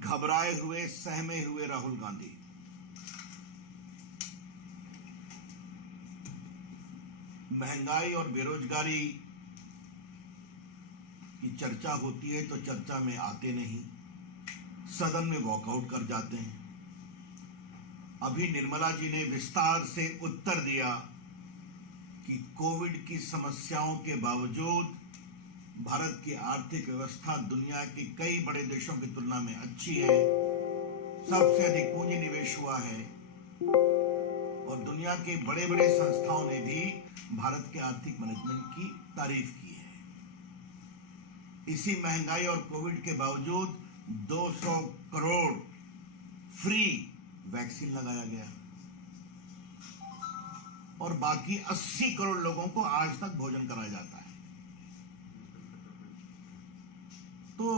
घबराए हुए, सहमे हुए राहुल गांधी। महंगाई और बेरोजगारी की चर्चा होती है तो चर्चा में आते नहीं, सदन में वॉकआउट कर जाते हैं। अभी निर्मला जी ने विस्तार से उत्तर दिया कि कोविड की समस्याओं के बावजूद भारत की आर्थिक व्यवस्था दुनिया के कई बड़े देशों की तुलना में अच्छी है, सबसे अधिक पूंजी निवेश हुआ है और दुनिया के बड़े बड़े संस्थाओं ने भी भारत के आर्थिक मैनेजमेंट की तारीफ की है। इसी महंगाई और कोविड के बावजूद 200 करोड़ फ्री वैक्सीन लगाया गया और बाकी 80 करोड़ लोगों को आज तक भोजन कराया जाता है। तो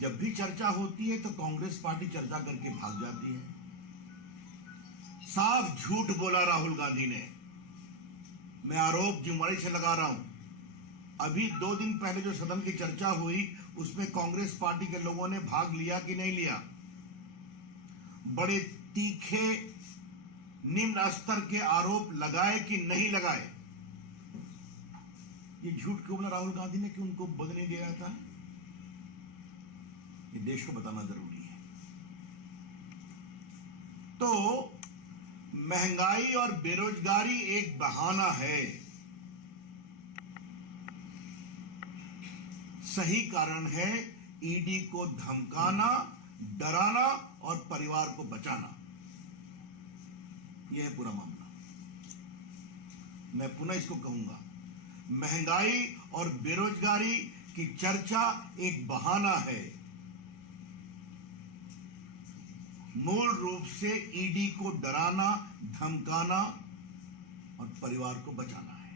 जब भी चर्चा होती है तो कांग्रेस पार्टी चर्चा करके भाग जाती है। साफ झूठ बोला राहुल गांधी ने। मैं आरोप जिम्मेदारी से लगा रहा हूं। अभी 2 दिन पहले जो सदन की चर्चा हुई उसमें कांग्रेस पार्टी के लोगों ने भाग लिया कि नहीं लिया? बड़े तीखे निम्न स्तर के आरोप लगाए कि नहीं लगाए? ये झूठ क्यों बोला राहुल गांधी ने कि उनको बोलने नहीं दे रहा था? ये देश को बताना जरूरी है। तो महंगाई और बेरोजगारी एक बहाना है, सही कारण है ईडी को धमकाना, डराना और परिवार को बचाना। यह है पूरा मामला। मैं पुनः इसको कहूंगा, महंगाई और बेरोजगारी की चर्चा एक बहाना है, मूल रूप से ईडी को डराना, धमकाना और परिवार को बचाना है।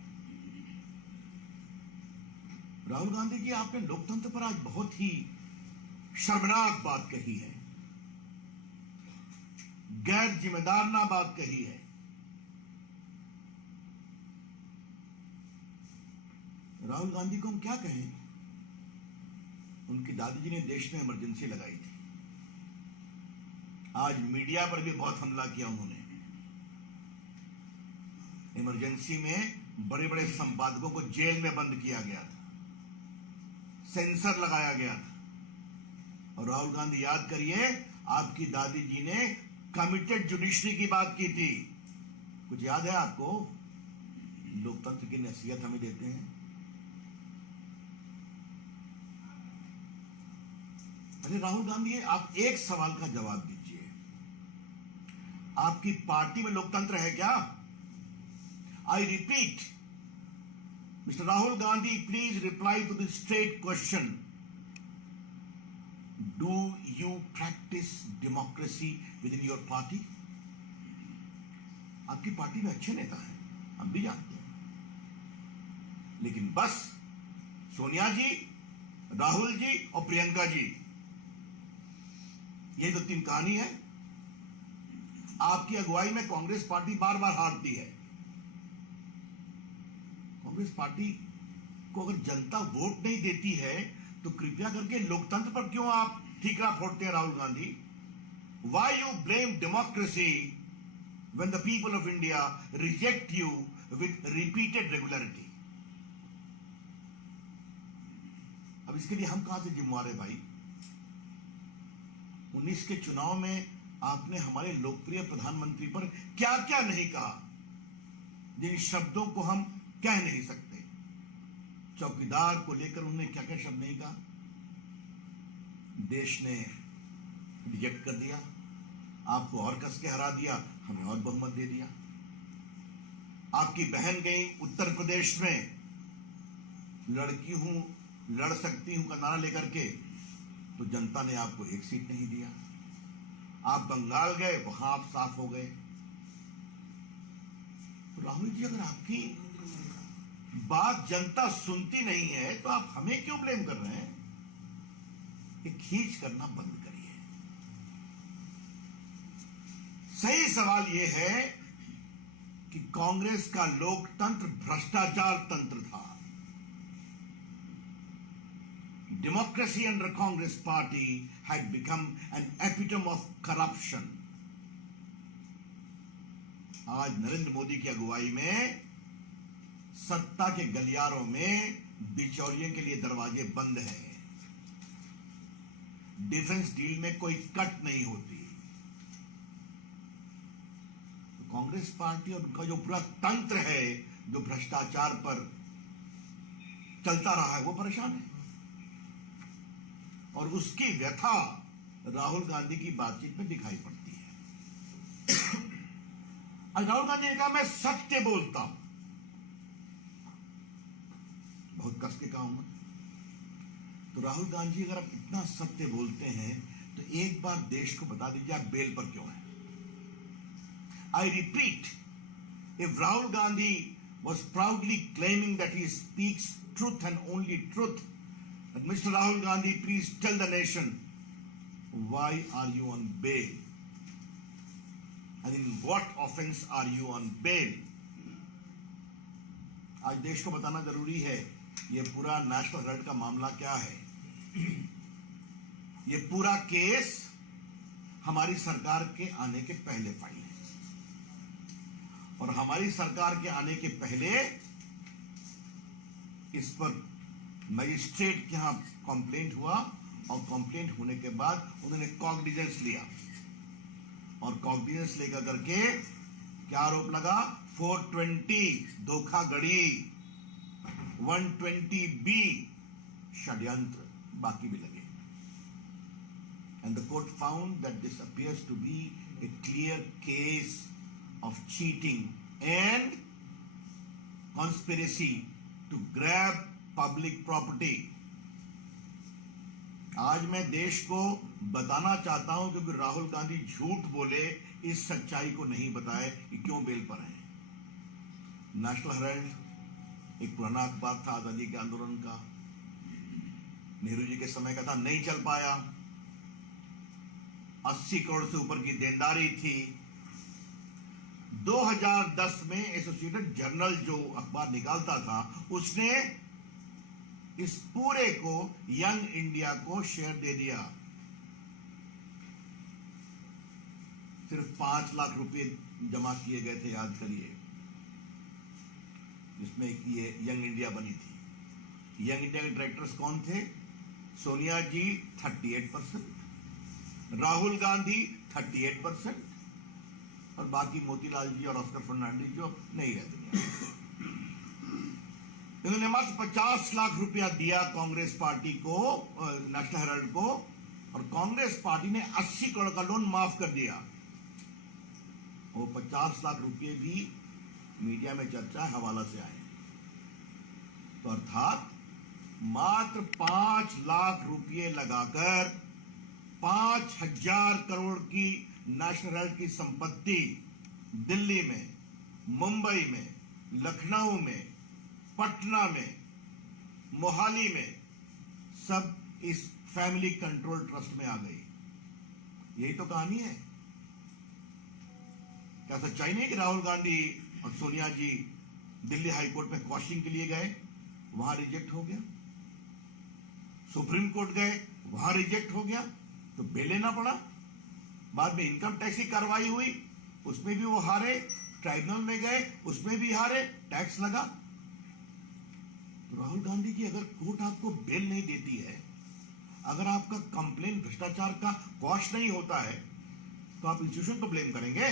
राहुल गांधी जी, आपने लोकतंत्र पर आज बहुत ही शर्मनाक बात कही है, गैर जिम्मेदाराना बात कही है। राहुल गांधी को हम क्या कहें? उनकी दादी जी ने देश में इमरजेंसी लगाई थी। आज मीडिया पर भी बहुत हमला किया उन्होंने। इमरजेंसी में बड़े बड़े संपादकों को जेल में बंद किया गया था, सेंसर लगाया गया था। और राहुल गांधी, याद करिए, आपकी दादी जी ने कमिटेड जुडिशरी की बात की थी। कुछ याद है आपको? लोकतंत्र की नसीहत हमें देते हैं। अरे राहुल गांधी, आप एक सवाल का जवाब दीजिए, आपकी पार्टी में लोकतंत्र है क्या? I repeat, mister Rahul Gandhi, please reply to this straight question. Do you practice democracy within your party? आपकी पार्टी में अच्छे नेता हैं, हम भी जानते हैं, लेकिन बस सोनिया जी, राहुल जी और प्रियंका जी, ये तो 3 कहानी है। आपकी अगुवाई में कांग्रेस पार्टी बार बार हारती है। कांग्रेस पार्टी को अगर जनता वोट नहीं देती है तो कृपया करके लोकतंत्र पर क्यों आप ठीकरा फोड़ते हैं Rahul Gandhi? Why you blame democracy when the people of India reject you with repeated regularity? अब इसके लिए हम कहां से जिम्मेवार है भाई? 19 के चुनाव में आपने हमारे लोकप्रिय प्रधानमंत्री पर क्या क्या नहीं कहा, जिन शब्दों को हम कह नहीं सकते। चौकीदार को लेकर उन्होंने क्या क्या शब्द नहीं कहा। देश ने रिजेक्ट कर दिया, आपको और कस के हरा दिया, हमें और बहुमत दे दिया। आपकी बहन गई उत्तर प्रदेश में, लड़की हूं, लड़ सकती हूं का नारा लेकर के, तो जनता ने आपको 1 सीट नहीं दिया। आप बंगाल गए, वहां आप साफ हो गए। तो राहुल जी, अगर आपकी बात जनता सुनती नहीं है तो आप हमें क्यों ब्लेम कर रहे हैं? ये खींच करना बंद करिए। सही सवाल यह है कि कांग्रेस का लोकतंत्र भ्रष्टाचार तंत्र था। democracy under Congress party had become an epitome of corruption. आज नरेंद्र मोदी की अगुवाई में सत्ता के गलियारों में बिचौलियों के लिए दरवाजे बंद हैं। डिफेंस डील में कोई कट नहीं होती। तो कांग्रेस पार्टी और उनका जो पूरा तंत्र है जो भ्रष्टाचार पर चलता रहा है वो परेशान है, और उसकी व्यथा राहुल गांधी की बातचीत में दिखाई पड़ती है। और राहुल गांधी ने कहा मैं सत्य बोलता हूं। बहुत कस के कहा हूं। तो राहुल गांधी अगर आप इतना सत्य बोलते हैं तो एक बार देश को बता दीजिए आप बेल पर क्यों हैं। I repeat, if Rahul Gandhi was proudly claiming that he speaks truth and only truth, but Mr. Rahul Gandhi, please tell the nation, why are you on bail? And in what offense are you on bail? आज देश को बताना जरूरी है ये पूरा national Herald का मामला क्या है। ये पूरा केस हमारी सरकार के आने के पहले फाइल है, और हमारी सरकार के आने के पहले इस पर मजिस्ट्रेट के यहां कंप्लेंट हुआ, और कंप्लेंट होने के बाद उन्होंने कॉग्निजेंस लिया, और कॉग्निजेंस लेकर करके क्या आरोप लगा, 420 धोखाधड़ी, 120B षड्यंत्र, बाकी भी लगे। And the court found that this appears to be a clear case of cheating and conspiracy to grab public property. आज मैं देश को बताना चाहता हूं क्योंकि राहुल गांधी झूठ बोले, इस सच्चाई को नहीं बताए कि क्यों बेल पर है। नेशनल हेराल्ड एक पुराना अखबार था आजादी के आंदोलन का, नेहरू जी के समय का था, नहीं चल पाया। 80 करोड़ से ऊपर की देनदारी थी। 2010 में एसोसिएटेड जर्नल जो अखबार निकालता था उसने इस पूरे को यंग इंडिया को शेयर दे दिया। सिर्फ 5 लाख रुपए जमा किए गए थे, याद करिए, जिसमें ये यंग इंडिया बनी थी। यंग इंडिया के डायरेक्टर्स कौन थे? सोनिया जी 38%, राहुल गांधी 38%, और बाकी मोतीलाल जी और ऑस्कर फर्नांडिस जो नहीं रहते। इन्होंने मात्र 50 लाख रुपया दिया कांग्रेस पार्टी को, नेशनल हेराल्ड को, और कांग्रेस पार्टी ने 80 करोड़ का लोन माफ कर दिया। वो 50 लाख रुपये भी मीडिया में चर्चा है, हवाला से आए। तो अर्थात मात्र 5 लाख रुपये लगाकर 5000 करोड़ की नेशनल हेराल्ड की संपत्ति दिल्ली में, मुंबई में, लखनऊ में, पटना में, मोहाली में सब इस फैमिली कंट्रोल ट्रस्ट में आ गई। यही तो कहानी है। क्या सच्चाई नहीं कि राहुल गांधी और सोनिया जी दिल्ली हाईकोर्ट में क्वेश्चनिंग के लिए गए, वहां रिजेक्ट हो गया, सुप्रीम कोर्ट गए, वहां रिजेक्ट हो गया, तो बेल लेना पड़ा। बाद में इनकम टैक्स की कार्रवाई हुई, उसमें भी वो हारे, ट्राइब्यूनल में गए, उसमें भी हारे, टैक्स लगा। तो राहुल गांधी की अगर कोर्ट आपको बेल नहीं देती है, अगर आपका कंप्लेन भ्रष्टाचार का क्वॉश नहीं होता है, तो आप इंस्टीट्यूशन को ब्लेम करेंगे?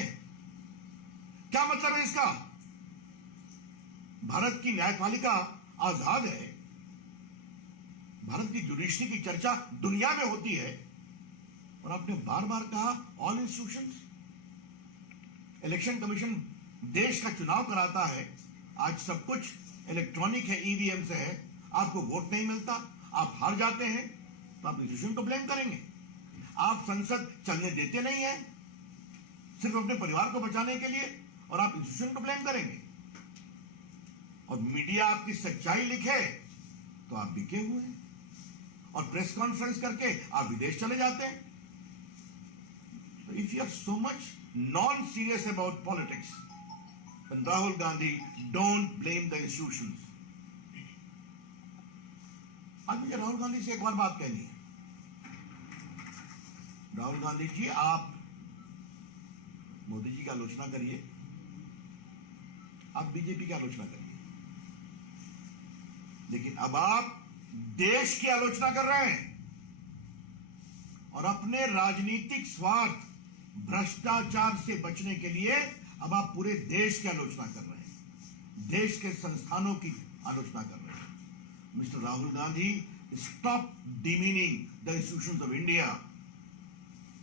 क्या मतलब है इसका? भारत की न्यायपालिका आजाद है, भारत की जुडिशरी की चर्चा दुनिया में होती है, और आपने बार बार कहा ऑल इंस्टीट्यूशंस। इलेक्शन कमीशन देश का चुनाव कराता है, आज सब कुछ इलेक्ट्रॉनिक है, ईवीएम से है, आपको वोट नहीं मिलता, आप हार जाते हैं, तो आप इंस्टीट्यूशन को ब्लेम करेंगे। आप संसद चलने देते नहीं है सिर्फ अपने परिवार को बचाने के लिए, और आप इंस्टीट्यूशन को ब्लेम करेंगे। और मीडिया आपकी सच्चाई लिखे तो आप बिके हुए हैं, और प्रेस कॉन्फ्रेंस करके आप विदेश चले जाते हैं। So if you are so much non-serious about politics, then Rahul Gandhi, don't blame the institutions. आज मुझे राहुल गांधी से एक और बात कहनी है। राहुल गांधी जी, आप मोदी जी की आलोचना करिए, आप बीजेपी की आलोचना करिए, लेकिन अब आप देश की आलोचना कर रहे हैं और अपने राजनीतिक स्वार्थ, भ्रष्टाचार से बचने के लिए अब आप पूरे देश की आलोचना कर रहे हैं, देश के संस्थानों की आलोचना कर रहे हैं। Mister Rahul Gandhi, stop demeaning the institutions of India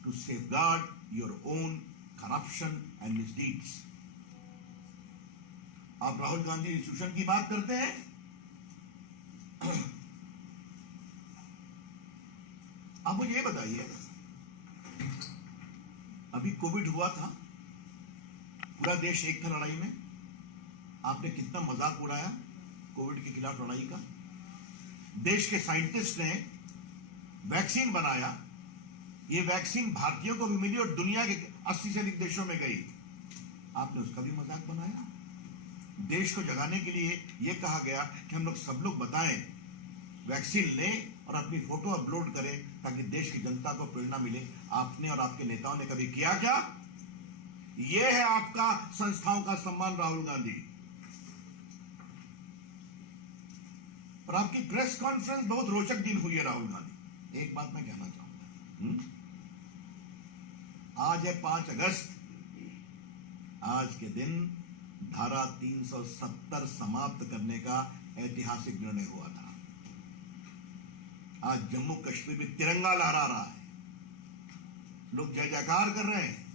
to safeguard your own corruption and misdeeds. आप राहुल गांधी इंस्टीट्यूशन की बात करते हैं, आप मुझे ये बताइए, अभी कोविड हुआ था, पूरा देश एक था लड़ाई में, आपने कितना मजाक उड़ाया कोविड के खिलाफ लड़ाई का। देश के साइंटिस्ट ने वैक्सीन बनाया, ये वैक्सीन भारतीयों को भी मिली और दुनिया के 80 से अधिक देशों में गई, आपने उसका भी मजाक बनाया। देश को जगाने के लिए यह कहा गया कि हम लोग सब लोग बताएं, वैक्सीन लें और अपनी फोटो अपलोड करें ताकि देश की जनता को प्रेरणा मिले। आपने और आपके नेताओं ने कभी किया क्या? यह है आपका संस्थाओं का सम्मान, राहुल गांधी। और आपकी प्रेस कॉन्फ्रेंस बहुत रोचक दिन हुई है राहुल गांधी। एक बात मैं कहना चाहूंगा, आज है 5 अगस्त, आज के दिन धारा 370 समाप्त करने का ऐतिहासिक निर्णय हुआ था। आज जम्मू कश्मीर में तिरंगा लहरा रहा है, लोग जय जयकार कर रहे हैं,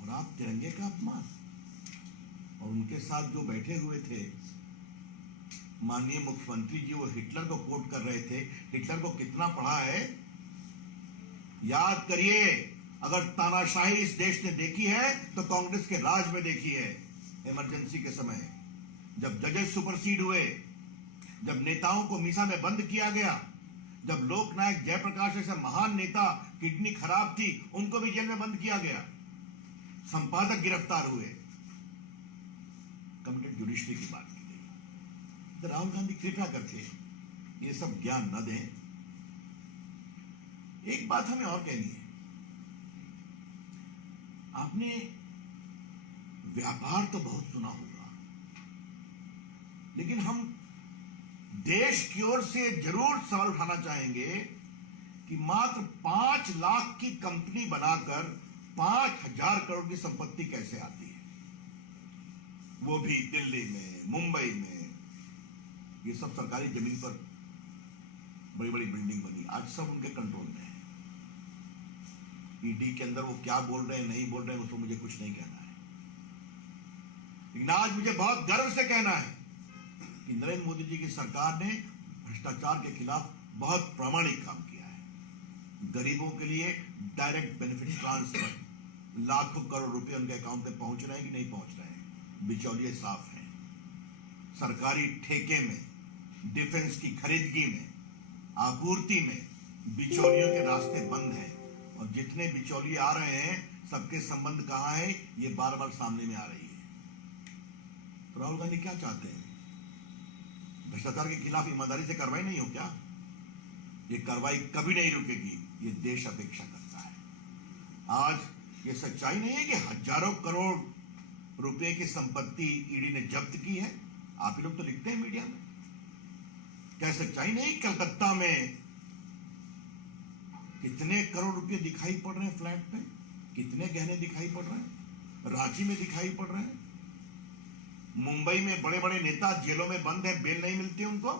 और आप तिरंगे का अपमान। और उनके साथ जो बैठे हुए थे माननीय मुख्यमंत्री जी, वो हिटलर को कोट कर रहे थे। हिटलर को कितना पढ़ा है याद करिए। अगर तानाशाही इस देश ने देखी है तो कांग्रेस के राज में देखी है। इमरजेंसी के समय जब जजेस सुपरसीड हुए, जब नेताओं को मीसा में बंद किया गया, जब लोकनायक जयप्रकाश जैसे महान नेता, किडनी खराब थी, उनको भी जेल में बंद किया गया, संपादक गिरफ्तार हुए, कमिटेड जुडिशरी की बात की गई। तो राहुल गांधी कृपया करके ये सब ज्ञान न दें। एक बात हमें और कहनी है, आपने व्यापार तो बहुत सुना होगा, लेकिन हम देश की ओर से जरूर सवाल उठाना चाहेंगे कि मात्र 5 लाख की कंपनी बनाकर 5,000 करोड़ की संपत्ति कैसे आती है, वो भी दिल्ली में, मुंबई में। ये सब सरकारी जमीन पर बड़ी बड़ी बिल्डिंग बनी, आज सब उनके कंट्रोल में है। ईडी के अंदर वो क्या बोल रहे हैं, नहीं बोल रहे हैं, उसको मुझे कुछ नहीं कहना है, लेकिन आज मुझे बहुत गर्व से कहना है कि नरेंद्र मोदी जी की सरकार ने भ्रष्टाचार के खिलाफ बहुत प्रामाणिक काम किया है। गरीबों के लिए डायरेक्ट बेनिफिट ट्रांसफर, लाखों करोड़ रुपए उनके अकाउंट में पहुंच रहे हैं कि नहीं पहुंच रहे हैं, बिचौलिए साफ हैं। सरकारी ठेके में, डिफेंस की खरीदगी में, आपूर्ति में बिचौलियों के रास्ते बंद हैं, और जितने बिचौलिए आ रहे हैं सबके संबंध कहां है, ये बार बार सामने में आ रही है। तो राहुल गांधी क्या चाहते हैं? भ्रष्टाचार के खिलाफ ईमानदारी से कार्रवाई नहीं हो क्या? ये कार्रवाई कभी नहीं रुकेगी, ये देश अपेक्षा करता है। आज ये सच्चाई नहीं है कि हजारों करोड़ रुपए की संपत्ति ईडी ने जब्त की है। आप ही लोग तो लिखते हैं मीडिया में। क्या सच्चाई नहीं? कलकत्ता में कितने करोड़ रुपए दिखाई पड़ रहे हैं फ्लैट पे, कितने गहने दिखाई पड़ रहे हैं, रांची में दिखाई पड़ रहे हैं, मुंबई में बड़े बड़े नेता जेलों में बंद हैं, बेल नहीं मिलती उनको।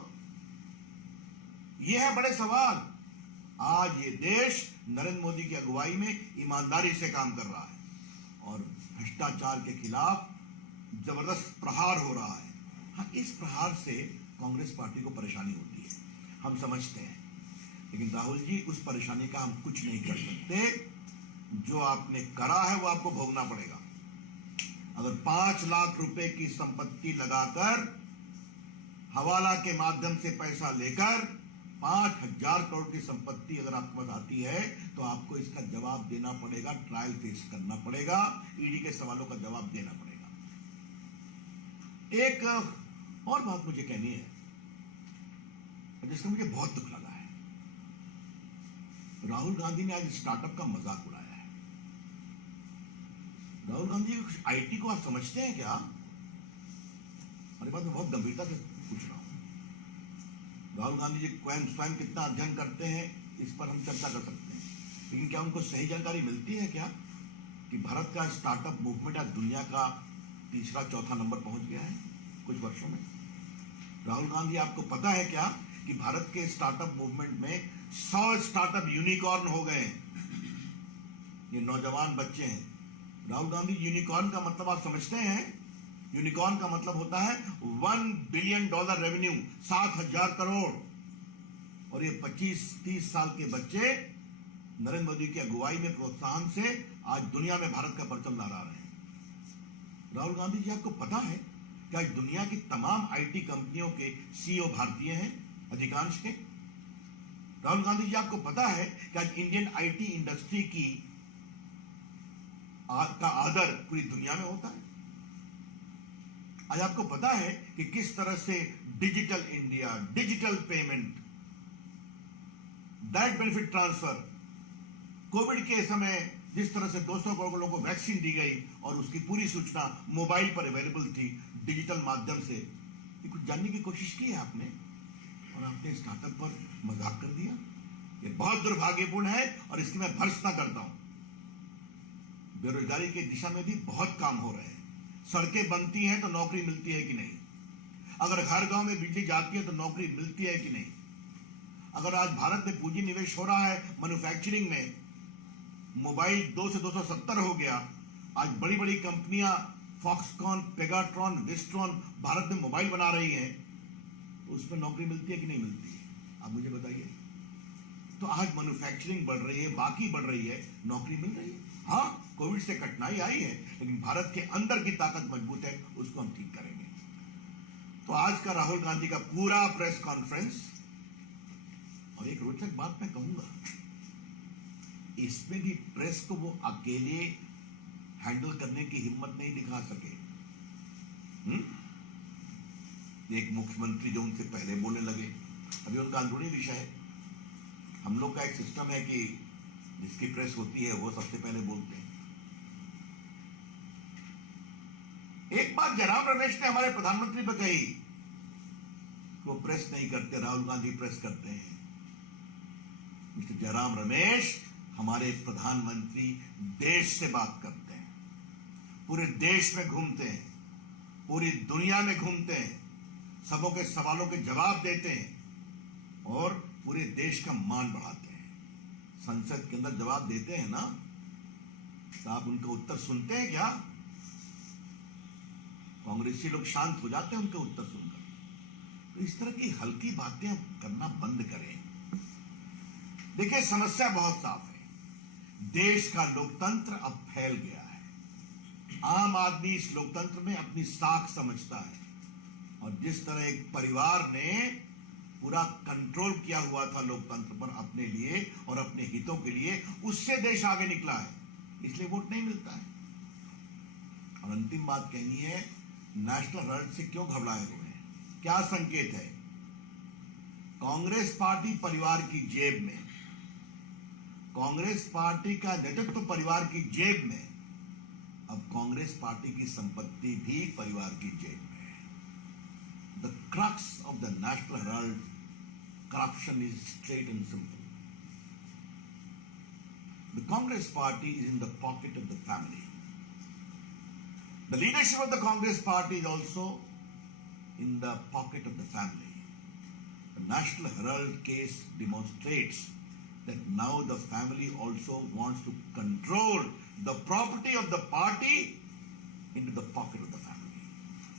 ये है बड़े सवाल। आज ये देश नरेंद्र मोदी की अगुवाई में ईमानदारी से काम कर रहा है और भ्रष्टाचार के खिलाफ जबरदस्त प्रहार हो रहा है। हाँ, इस प्रहार से कांग्रेस पार्टी को परेशानी होती है, हम समझते हैं, लेकिन राहुल जी, उस परेशानी का हम कुछ नहीं कर सकते। जो आपने करा है वो आपको भोगना पड़ेगा। अगर 5 लाख रुपए की संपत्ति लगाकर, हवाला के माध्यम से पैसा लेकर 5,000 करोड़ की संपत्ति अगर आपके पास आती है तो आपको इसका जवाब देना पड़ेगा, ट्रायल फेस करना पड़ेगा, ईडी के सवालों का जवाब देना पड़ेगा। एक और बात मुझे कहनी है, जिसका मुझे बहुत दुख लगा है। राहुल गांधी ने आज स्टार्टअप का मजाक उड़ाया है। राहुल गांधी आईटी को आप समझते हैं क्या? हमारी बात में बहुत गंभीरता से पूछ रहा हूं। राहुल गांधी जी स्वयं कितना अध्ययन करते हैं इस पर हम चर्चा कर सकते हैं, लेकिन क्या उनको सही जानकारी मिलती है क्या कि भारत का स्टार्टअप मूवमेंट आज दुनिया का तीसरा चौथा नंबर पहुंच गया है कुछ वर्षों में? राहुल गांधी, आपको पता है क्या कि भारत के स्टार्टअप मूवमेंट में 100 स्टार्टअप यूनिकॉर्न हो गए? ये नौजवान बच्चे हैं। राहुल गांधी, यूनिकॉर्न का मतलब आप समझते हैं? यूनिकॉर्न का मतलब होता है $1 बिलियन रेवेन्यू, 7,000 करोड़। और ये 25-30 साल के बच्चे नरेंद्र मोदी की अगुवाई में, प्रोत्साहन से आज दुनिया में भारत का परचम लहरा रहे हैं। राहुल गांधी जी, आपको पता है कि आज दुनिया की तमाम आईटी कंपनियों के सीईओ भारतीय हैं, अधिकांश के? राहुल गांधी जी, आपको पता है कि आज इंडियन आईटी इंडस्ट्री की का आदर पूरी दुनिया में होता है? आज आपको पता है कि किस तरह से digital India, digital payment, direct benefit transfer, Covid के समय जिस तरह से 200 करोड़ लोगों को वैक्सीन दी गई और उसकी पूरी सूचना मोबाइल पर अवेलेबल थी डिजिटल माध्यम से, ये कुछ जानने की कोशिश की है आपने? और आपने स्टार्टअप पर मजाक कर दिया। ये बहुत दुर्भाग्यपूर्ण है और इसकी मैं भर्त्सना करता हूं। बेरोजगारी की दिशा में भी बहुत काम हो रहे हैं। सड़कें बनती हैं तो नौकरी मिलती है कि नहीं? अगर हर गांव में बिजली जाती है तो नौकरी मिलती है कि नहीं? अगर आज भारत में पूंजी निवेश हो रहा है मैन्युफैक्चरिंग में, मोबाइल 2 से 270 हो गया, आज बड़ी बड़ी कंपनियां फॉक्सकॉन, पेगाट्रॉन, विस्ट्रॉन भारत में मोबाइल बना रही हैं, तो उसमें नौकरी मिलती है कि नहीं मिलती है? आप मुझे बताइए। तो आज मैन्युफैक्चरिंग बढ़ रही है, बाकी बढ़ रही है, नौकरी मिल रही है। हाँ, कोविड से कठिनाई आई है, लेकिन भारत के अंदर की ताकत मजबूत है, उसको हम ठीक करेंगे। तो आज का राहुल गांधी का पूरा प्रेस कॉन्फ्रेंस, और एक रोचक बात मैं कहूंगा, इसमें भी प्रेस को वो अकेले हैंडल करने की हिम्मत नहीं दिखा सके। एक मुख्यमंत्री जो उनसे पहले बोलने लगे, अभी उनका अंदरूनी विषय है। हम लोग का एक सिस्टम है कि जिसकी प्रेस होती है वो सबसे पहले बोलते हैं। एक बात जयराम रमेश ने हमारे प्रधानमंत्री पर कही, वो प्रेस नहीं करते, राहुल गांधी प्रेस करते हैं। मिस्टर जयराम रमेश, हमारे प्रधानमंत्री देश से बात करते हैं, पूरे देश में घूमते हैं, पूरी दुनिया में घूमते हैं, सबों के सवालों के जवाब देते हैं और पूरे देश का मान बढ़ाते हैं। संसद के अंदर जवाब देते हैं ना, तो आप उनका उत्तर सुनते हैं क्या? कांग्रेसी लोग शांत हो जाते हैं उनके उत्तर सुनकर। तो इस तरह की हल्की बातें करना बंद करें। देखिए, समस्या बहुत साफ है। देश का लोकतंत्र अब फैल गया है। आम आदमी इस लोकतंत्र में अपनी साख समझता है, और जिस तरह एक परिवार ने पूरा कंट्रोल किया हुआ था लोकतंत्र पर अपने लिए और अपने हितों के लिए, उससे देश आगे निकला है, इसलिए वोट नहीं मिलता है। और अंतिम बात कहनी है, नेशनल हेराल्ड से क्यों घबराए हुए हैं? क्या संकेत है? कांग्रेस पार्टी परिवार की जेब में, कांग्रेस पार्टी का नेतृत्व परिवार की जेब में, अब कांग्रेस पार्टी की संपत्ति भी परिवार की जेब में है। The crux of the national Herald corruption is straight and simple. The Congress party is in the pocket of the family. The leadership of the Congress party is also in the pocket of the family. The National Herald case demonstrates that now the family also wants to control the property of the party into the pocket of the family.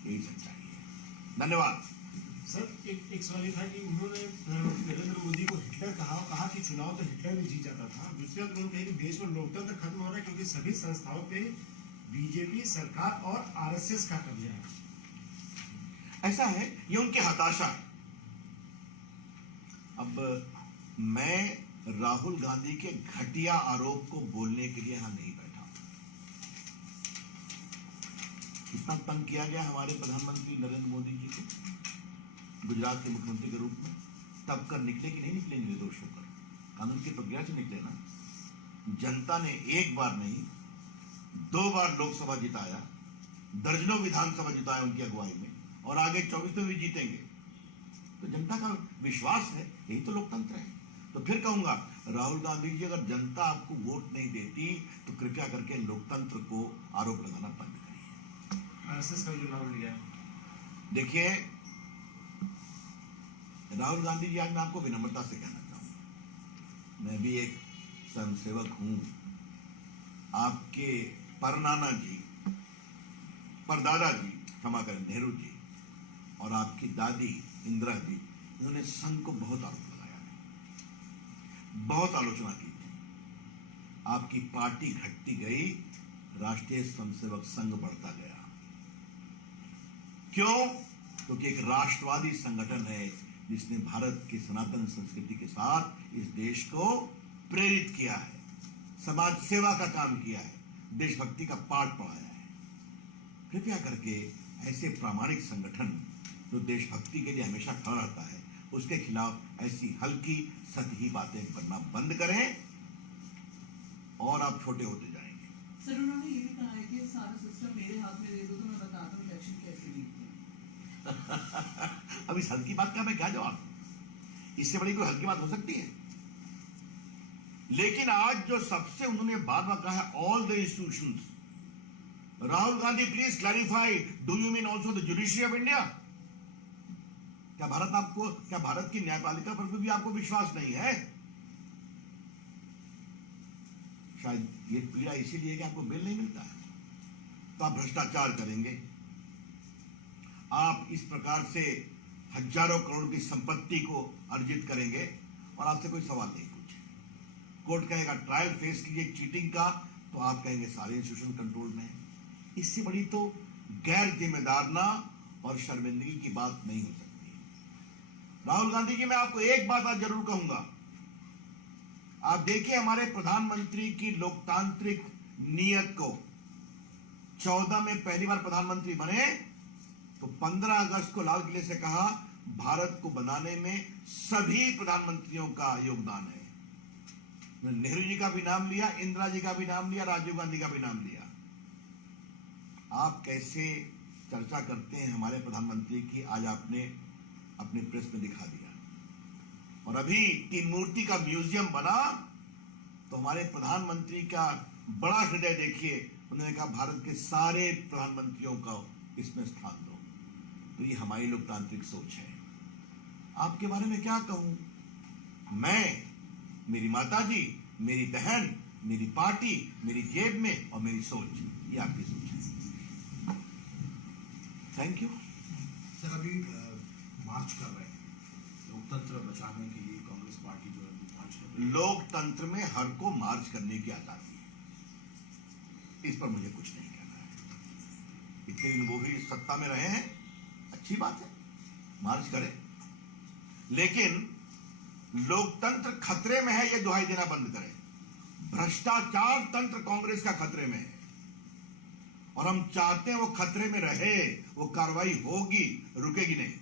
यही सच्चाई है। धन्यवाद। Sir, एक सवाल ये था कि उन्होंने प्रधानमंत्री नरेंद्र मोदी को हिटलर कहा कि चुनाव तो हिटलर ने जीत जाता था। दूसरी बात उन्होंने कहा कि देश में लोकतंत्र खत्म हो रहा है क्योंकि सभी संस्थाओं पे बीजेपी सरकार और आरएसएस का कब्जा है। ऐसा है, ये उनकी हताशा है। अब मैं राहुल गांधी के घटिया आरोप को बोलने के लिए यहां नहीं बैठा। कितना तंग किया गया हमारे प्रधानमंत्री नरेंद्र मोदी जी को गुजरात के मुख्यमंत्री के रूप में, तब कर निकले कि नहीं निकले निर्दोष होकर? कानून की प्रक्रिया से निकले ना। जनता ने एक बार नहीं 2 बार लोकसभा जिताया, दर्जनों विधानसभा जिताया उनकी अगुवाई में, और आगे 24 में भी जीतेंगे। तो जनता का विश्वास है, यही तो लोकतंत्र है। तो फिर कहूंगा, राहुल गांधी जी, अगर जनता आपको वोट नहीं देती तो कृपया करके लोकतंत्र को आरोप लगाना बंद करिए। आरएसएस का जो नाम लिया, देखिए राहुल गांधी जी, आज मैं आपको विनम्रता से कहना चाहूंगा, मैं भी एक स्वयंसेवक हूं। आपके परनाना जी, परदादा जी, क्षमा करें, नेहरू जी, और आपकी दादी इंदिरा जी, इन्होंने संघ को बहुत आरोप लगाया, बहुत आलोचना की थी। आपकी पार्टी घटती गई, राष्ट्रीय स्वयंसेवक संघ बढ़ता गया। क्यों? क्योंकि एक राष्ट्रवादी संगठन है जिसने भारत की सनातन संस्कृति के साथ इस देश को प्रेरित किया है, समाज सेवा का काम किया है, देशभक्ति का पाठ पढ़ाया है। कृपया करके ऐसे प्रामाणिक संगठन जो देशभक्ति के लिए हमेशा खड़ा रहता है, उसके खिलाफ ऐसी हल्की सतही बातें करना बंद करें और आप छोटे होते जाएंगे। सर, उन्होंने ये भी कहा है कि सारा सिस्टम मेरे हाथ में दे दो तो मैं बताता हूँ इलेक्शन कैसे जीतते हैं। अब इस हल्की बात का मैं क्या जवाब? इससे बड़ी कोई हल्की बात हो सकती है? लेकिन आज जो सबसे उन्होंने बार बार कहा है, all the institutions, Rahul Gandhi please clarify, do you mean also the judiciary of India? क्या भारत की न्यायपालिका पर भी आपको विश्वास नहीं है? शायद ये पीड़ा इसीलिए कि आपको बेल नहीं मिलता है, तो आप भ्रष्टाचार करेंगे, आप इस प्रकार से हजारों करोड़ की संपत्ति को अर्जित करेंगे और आपसे कोई सवाल नहीं पूछे। कोर्ट कहेगा ट्रायल फेस कीजिए चीटिंग का, तो आप कहेंगे सारे इंस्टीट्यूशन कंट्रोल में है। इससे बड़ी तो गैर जिम्मेदारना और शर्मिंदगी की बात नहीं हो सकती। राहुल गांधी जी, मैं आपको एक बात आज जरूर कहूंगा, आप देखिए हमारे प्रधानमंत्री की लोकतांत्रिक नीयत को। 14 में पहली बार प्रधानमंत्री बने तो 15 अगस्त को लाल किले से कहा, भारत को बनाने में सभी प्रधानमंत्रियों का योगदान है। नेहरू जी का भी नाम लिया, इंदिरा जी का भी नाम लिया, राजीव गांधी का भी नाम लिया। आप कैसे चर्चा करते हैं हमारे प्रधानमंत्री की, आज आपने अपने प्रेस में दिखा दिया। और अभी 3 मूर्ति का म्यूजियम बना तो हमारे प्रधानमंत्री का बड़ा हृदय देखिए, उन्होंने कहा भारत के सारे प्रधानमंत्रियों का इसमें स्थान दो। तो ये हमारी लोकतांत्रिक सोच है। आपके बारे में क्या कहूं मैं? मेरी माताजी, मेरी बहन, मेरी पार्टी, मेरी जेब में और मेरी सोच, ये आपकी सोच है। Thank you. सर, अभी मार्च कर रहे हैं लोकतंत्र बचाने के लिए, कांग्रेस पार्टी जो है मार्च कर रही है। लोकतंत्र में हर को मार्च करने की आजादी है, इस पर मुझे कुछ नहीं कहना है। इतने दिन वो भी सत्ता में रहे हैं, अच्छी बात है, मार्च करें, लेकिन लोकतंत्र खतरे में है, यह दुहाई देना बंद करें। भ्रष्टाचार तंत्र कांग्रेस का खतरे में है और हम चाहते हैं वो खतरे में रहे, वो कार्रवाई होगी, रुकेगी नहीं।